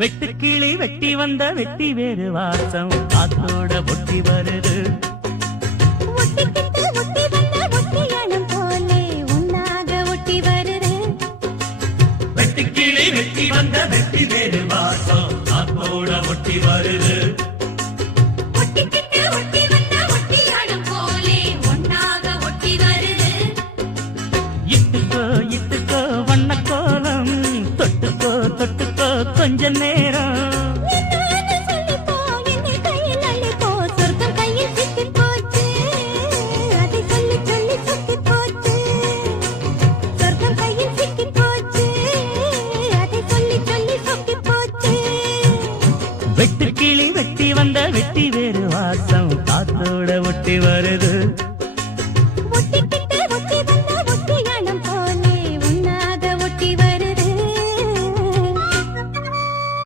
வெட்டுக்கிளி வெட்டி வந்த வெட்டி வேறு வாசம் காத்தோட ஒட்டி வருது. ஒட்டிக்கிட்டு ஒட்டி வந்த ஒட்டியானம் போலே உன்னாக ஒட்டி வருது. வெட்டுக்கிளி வெட்டி வந்த வெட்டி வேறு வாசம் காத்தோட ஒட்டி வருது. ஒட்டிக்கிட்டு ஒட்டி வந்த ஒட்டியானம் போலே உன்னாக ஒட்டி வருது. இட்டுக்கோ இட்டுக்கோ வண்ணக்கோலம் தொட்டுக்கோ தொட்டுக்கோ கொஞ்ச நேரம். என்னன்னு சொல்லிப்போ என்னை கையில் அள்ளிப்போ சொர்க்கம் கையில் சிக்கி போச்சு. அதை சொல்லி சொல்லி சுத்தி போச்சு. சொர்க்கம் கையில் சிக்கி போச்சு. அதை சொல்லி சொல்லி சுத்தி போச்சு. வெட்டுக்கிளி வெட்டி வந்த வெட்டி வேறு வாசம் காத்தோட ஒட்டி வருது.